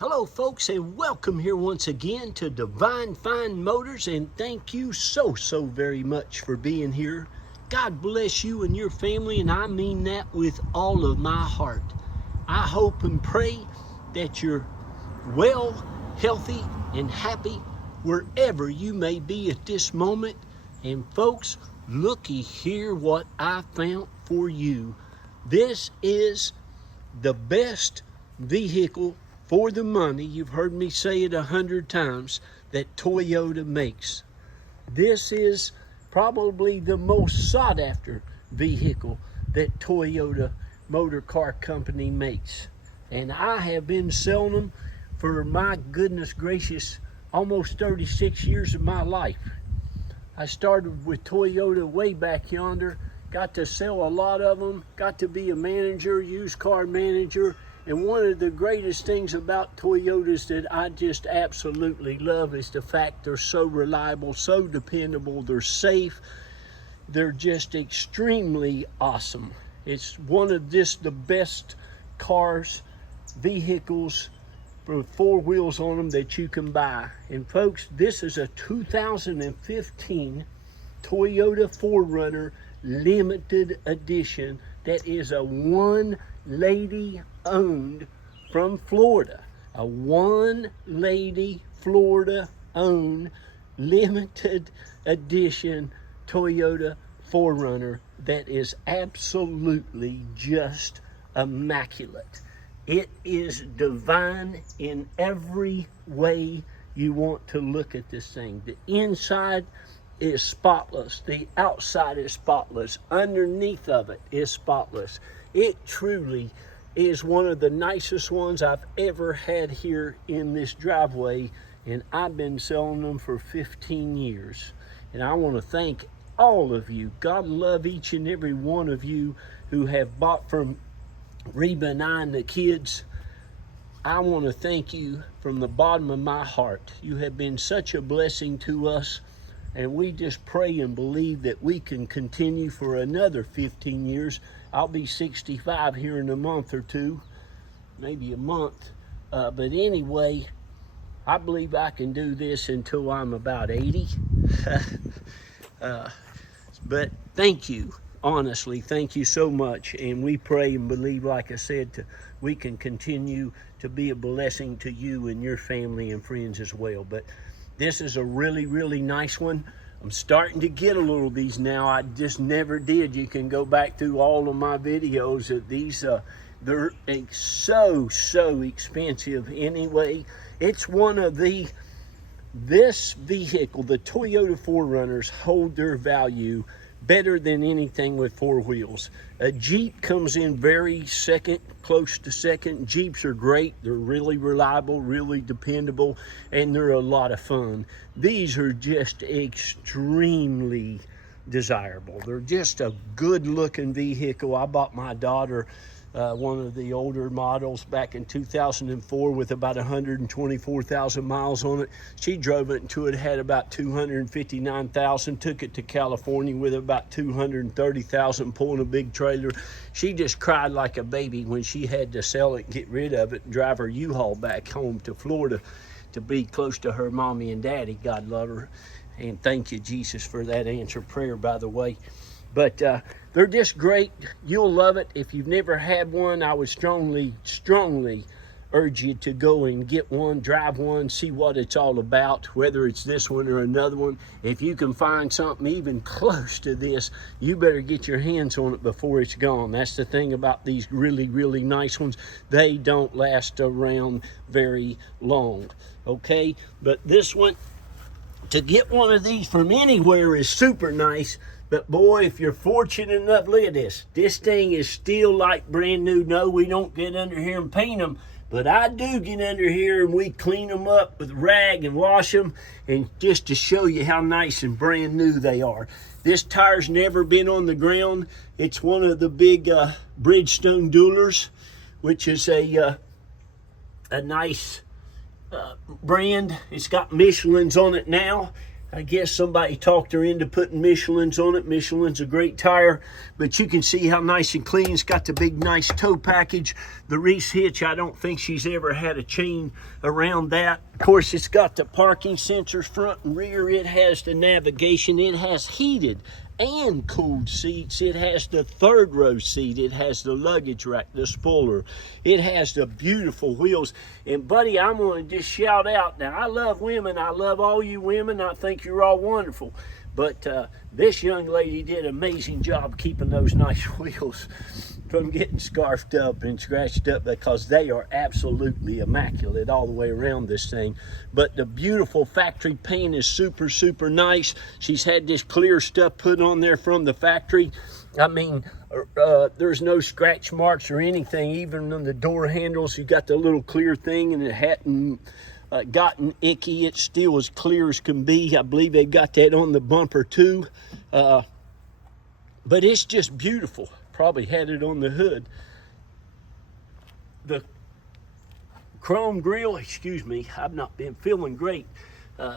Hello folks, and welcome here once again to Divine Fine Motors, and thank you so very much for being here. God bless you and your family, and I mean that with all of my heart. I hope and pray that you're well, healthy, and happy wherever you may be at this moment. And folks, looky here what I found for you. This is the best vehicle for the money, you've heard me say it 100 times, that Toyota makes. This is probably the most sought after vehicle that Toyota Motor Car Company makes. And I have been selling them for, my goodness gracious, almost 36 years of my life. I started with Toyota way back yonder, got to sell a lot of them, got to be a manager, used car manager. And one of the greatest things about Toyotas that I just absolutely love is the fact they're so reliable, so dependable, they're safe, they're just extremely awesome. It's one of the best cars, vehicles, with four wheels on them that you can buy. And folks, this is a 2015 Toyota 4Runner limited edition that is a one lady owned from Florida. A one lady Florida owned limited edition Toyota 4Runner that is absolutely just immaculate. It is divine in every way you want to look at this thing. The inside is spotless. The outside is spotless. Underneath of it is spotless. It truly is one of the nicest ones I've ever had here in this driveway, and I've been selling them for 15 years. And I want to thank all of you. God love each and every one of you who have bought from Reba and I and the kids. I want to thank you from the bottom of my heart. You have been such a blessing to us, and we just pray and believe that we can continue for another 15 years. I'll be 65 here in a month or two, maybe a month. But anyway, I believe I can do this until I'm about 80. But thank you. Honestly, thank you so much, and we pray and believe, like I said, we can continue to be a blessing to you and your family and friends as well. But this is a really nice one. I'm starting to get a little of these now. I just never did. You can go back through all of my videos of these. They're so expensive anyway. It's one of this vehicle, the Toyota 4Runners, hold their value better than anything with four wheels. A Jeep comes in very close to second. Jeeps are great. They're really reliable, really dependable, and they're a lot of fun. These are just extremely desirable. They're just a good looking vehicle. I bought my daughter one of the older models back in 2004 with about 124,000 miles on it. She drove it until it had about 259,000, took it to California with about 230,000, pulling a big trailer. She just cried like a baby when she had to sell it and get rid of it and drive her U-Haul back home to Florida to be close to her mommy and daddy. God love her. And thank you, Jesus, for that answered prayer, by the way. But they're just great. You'll love it. If you've never had one, I would strongly urge you to go and get one, drive one, see what it's all about, whether it's this one or another one. If you can find something even close to this, you better get your hands on it before it's gone. That's the thing about these really nice ones. They don't last around very long, okay? But this one, to get one of these from anywhere is super nice. But boy, if you're fortunate enough, look at this. This thing is still like brand new. No, we don't get under here and paint them, but I do get under here and we clean them up with a rag and wash them, and just to show you how nice and brand new they are. This tire's never been on the ground. It's one of the big Bridgestone Duelers, which is a nice brand. It's got Michelin's on it now. I guess somebody talked her into putting Michelin's on it. Michelin's a great tire, but you can see how nice and clean. It's got the big nice tow package. The Reese hitch, I don't think she's ever had a chain around that. Of course, it's got the parking sensors front and rear. It has the navigation. It has heated and cooled seats. It has the third row seat. It has the luggage rack, the spoiler. It has the beautiful wheels. And buddy, I'm going to just shout out. Now, I love women. I love all you women. I think you're all wonderful. But this young lady did an amazing job keeping those nice wheels from getting scarfed up and scratched up, because they are absolutely immaculate all the way around this thing. But the beautiful factory paint is super, super nice. She's had this clear stuff put on there from the factory. I mean, there's no scratch marks or anything. Even on the door handles, you got the little clear thing, and it hadn't gotten icky. It's still as clear as can be. I believe they got that on the bumper too. But it's just beautiful. Probably had it on the hood. The chrome grille, excuse me, I've not been feeling great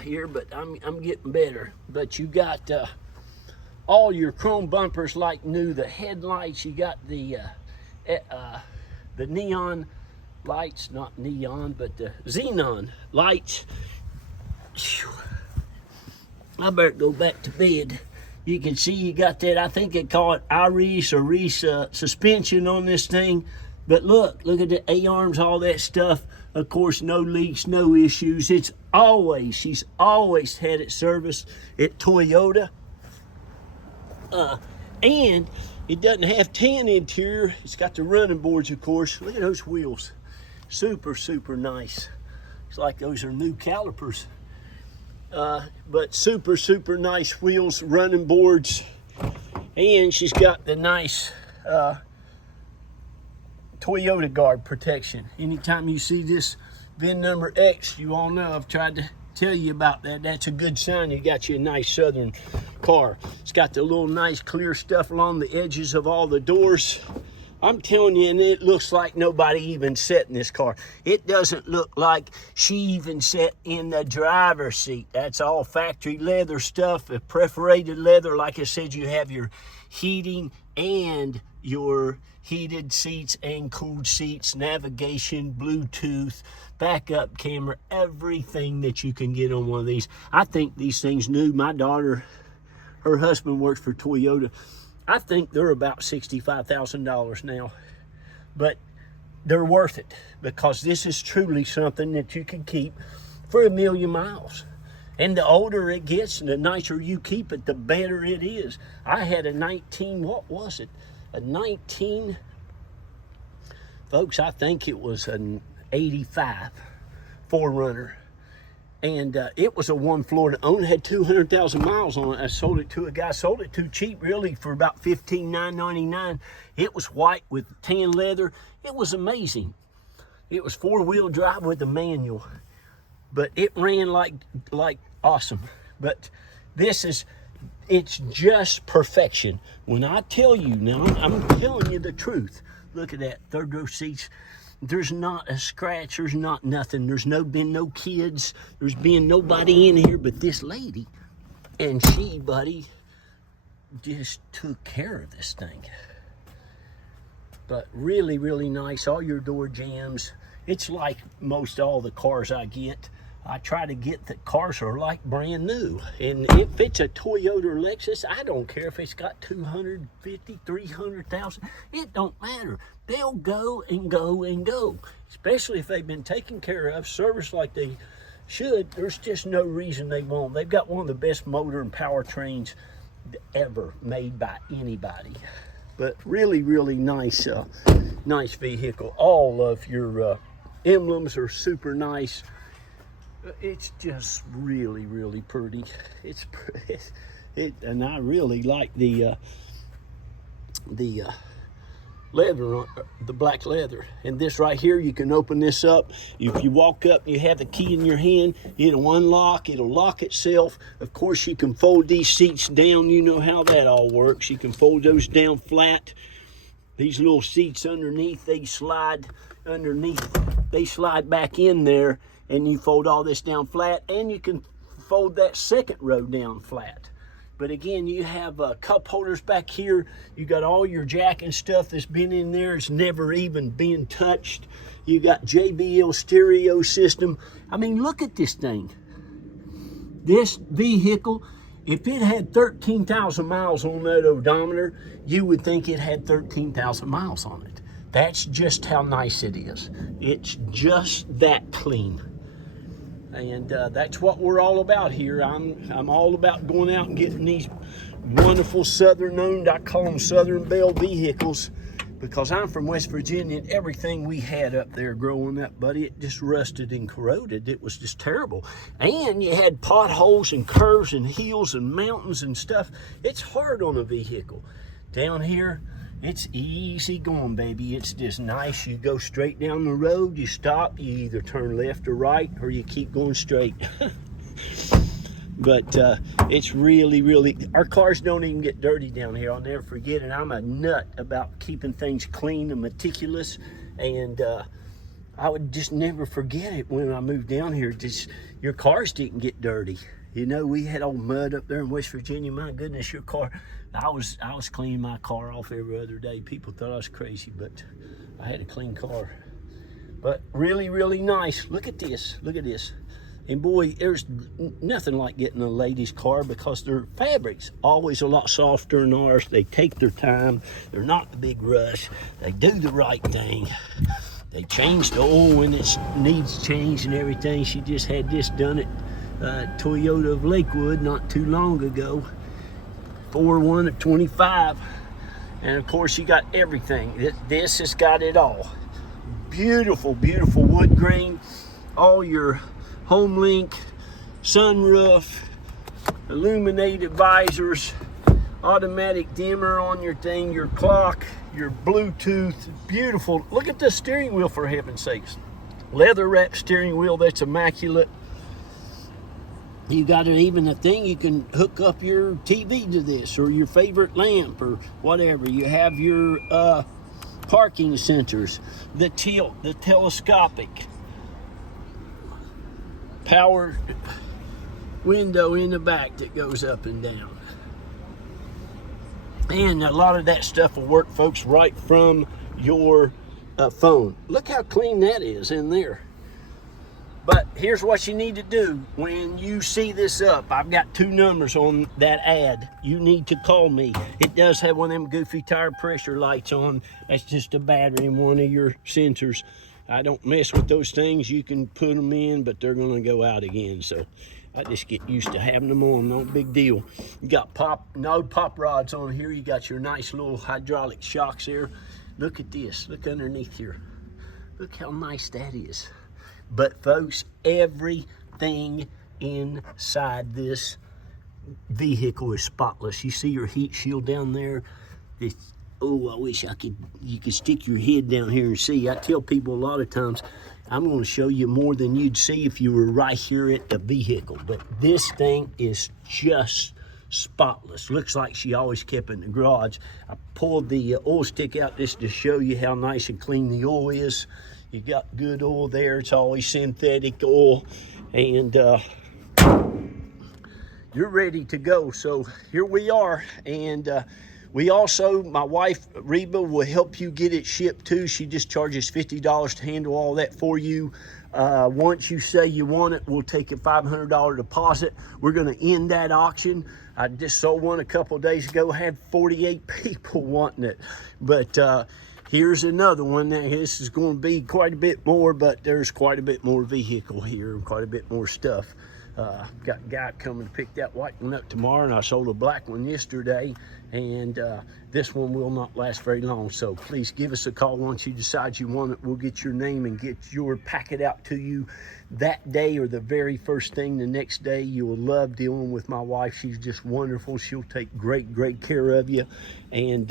here, but I'm getting better. But you got all your chrome bumpers like new. The headlights, you got the neon lights, not neon, but the xenon lights. I better go back to bed. You can see you got that, I think they call it Iris or Reese suspension on this thing. But look at the A-arms, all that stuff. Of course, no leaks, no issues. She's always had it serviced at Toyota. And it doesn't have tan interior. It's got the running boards, of course. Look at those wheels. Super, super nice. It's like those are new calipers. But super, super nice wheels, running boards. And she's got the nice Toyota guard protection. Anytime you see this VIN number X, you all know I've tried to tell you about that. That's a good sign you got you a nice Southern car. It's got the little nice clear stuff along the edges of all the doors. I'm telling you, and it looks like nobody even sat in this car. It doesn't look like she even sat in the driver's seat. That's all factory leather stuff, perforated leather. Like I said, you have your heating and your heated seats and cooled seats, navigation, Bluetooth, backup camera, everything that you can get on one of these. I think these things new. My daughter, her husband works for Toyota. I think they're about $65,000 now, but they're worth it, because this is truly something that you can keep for 1,000,000 miles. And the older it gets and the nicer you keep it, the better it is. I had a 19, what was it? A 19, folks, I think it was an 85 4Runner. And it was a one floor to own. It had 200,000 miles on it. I sold it to a guy. Sold it too cheap, really, for about $15,999. It was white with tan leather. It was amazing. It was 4-wheel drive with a manual, but it ran like awesome. But it's just perfection. When I tell you, now I'm telling you the truth. Look at that, third row seats. There's not a scratch, there's not nothing. There's been no kids, there's been nobody in here but this lady. And she, buddy, just took care of this thing. But really, really nice. All your door jams. It's like most all the cars I get. I try to get the cars are like brand new. And if it's a Toyota or Lexus, I don't care if it's got 250, 300,000. It don't matter. They'll go and go and go. Especially if they've been taken care of, serviced like they should. There's just no reason they won't. They've got one of the best motor and powertrains ever made by anybody. But really, really nice, nice vehicle. All of your emblems are super nice. It's just really, really pretty. And I really like the leather, the black leather. And this right here, you can open this up. If you walk up, you have the key in your hand. It'll unlock. It'll lock itself. Of course, you can fold these seats down. You know how that all works. You can fold those down flat. These little seats underneath, they slide underneath. They slide back in there. And you fold all this down flat, and you can fold that second row down flat. But again, you have cup holders back here. You got all your jack and stuff that's been in there. It's never even been touched. You got JBL stereo system. I mean, look at this thing. This vehicle, if it had 13,000 miles on that odometer, you would think it had 13,000 miles on it. That's just how nice it is. It's just that clean. And that's what we're all about here. I'm all about going out and getting these wonderful Southern-owned, I call them Southern Belle vehicles, because I'm from West Virginia, and everything we had up there growing up, buddy, it just rusted and corroded. It was just terrible. And you had potholes and curves and hills and mountains and stuff. It's hard on a vehicle. Down here, it's easy going, baby. It's just nice. You go straight down the road, you stop, you either turn left or right, or you keep going straight. But it's really, really, our cars don't even get dirty down here. I'll never forget it. I'm a nut about keeping things clean and meticulous. And I would just never forget it when I moved down here. Just, your cars didn't get dirty. You know, we had old mud up there in West Virginia. My goodness, your car. I was cleaning my car off every other day. People thought I was crazy, but I had a clean car. But really, really nice. Look at this. Look at this. And boy, there's nothing like getting a lady's car, because their fabric's always a lot softer than ours. They take their time. They're not the big rush. They do the right thing. They change the oil when it needs change and everything. She just had this done at Toyota of Lakewood not too long ago. 4RUNNER at 25. And of course, you got everything. This has got it all. Beautiful, beautiful wood grain. All your HomeLink, sunroof, illuminated visors, automatic dimmer on your thing, your clock, your Bluetooth. Beautiful. Look at the steering wheel, for heaven's sakes. Leather wrapped steering wheel, that's immaculate. You got even a thing you can hook up your TV to this, or your favorite lamp, or whatever. You have your parking sensors, the tilt, the telescopic, power window in the back that goes up and down. And a lot of that stuff will work, folks, right from your phone. Look how clean that is in there. But here's what you need to do when you see this up. I've got 2 numbers on that ad. You need to call me. It does have one of them goofy tire pressure lights on. That's just a battery in one of your sensors. I don't mess with those things. You can put them in, but they're going to go out again. So I just get used to having them on. No big deal. You got no pop rods on here. You got your nice little hydraulic shocks there. Look at this. Look underneath here. Look how nice that is. But folks, everything inside this vehicle is spotless. You see your heat shield down there? Oh, I wish you could stick your head down here and see. I tell people a lot of times, I'm going to show you more than you'd see if you were right here at the vehicle. But this thing is just spotless. Looks like she always kept it in the garage. I pulled the oil stick out just to show you how nice and clean the oil is. You got good oil there. It's always synthetic oil. And you're ready to go. So here we are. And we also, my wife, Reba, will help you get it shipped too. She just charges $50 to handle all that for you. Once you say you want it, we'll take a $500 deposit. We're going to end that auction. I just sold one a couple of days ago. Had 48 people wanting it. But here's another one. This is going to be quite a bit more, but there's quite a bit more vehicle here and quite a bit more stuff. Got a guy coming to pick that white one up tomorrow, and I sold a black one yesterday, and this one will not last very long. So please give us a call once you decide you want it. We'll get your name and get your packet out to you that day or the very first thing the next day. You will love dealing with my wife. She's just wonderful. She'll take great care of you. And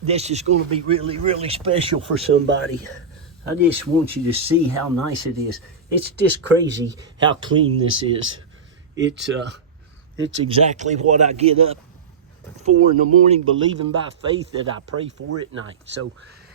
this is going to be really, really special for somebody. I just want you to see how nice it is. It's just crazy how clean this is. It's exactly what I get up for in the morning, believing by faith that I pray for at night. So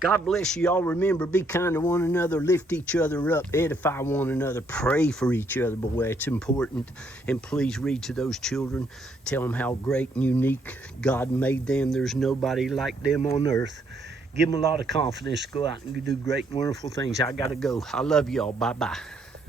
God bless you all. Remember, be kind to one another, lift each other up, edify one another, pray for each other. Boy, it's important. And please read to those children. Tell them how great and unique God made them. There's nobody like them on earth. Give them a lot of confidence to go out and do great and wonderful things. I got to go. I love y'all. Bye-bye.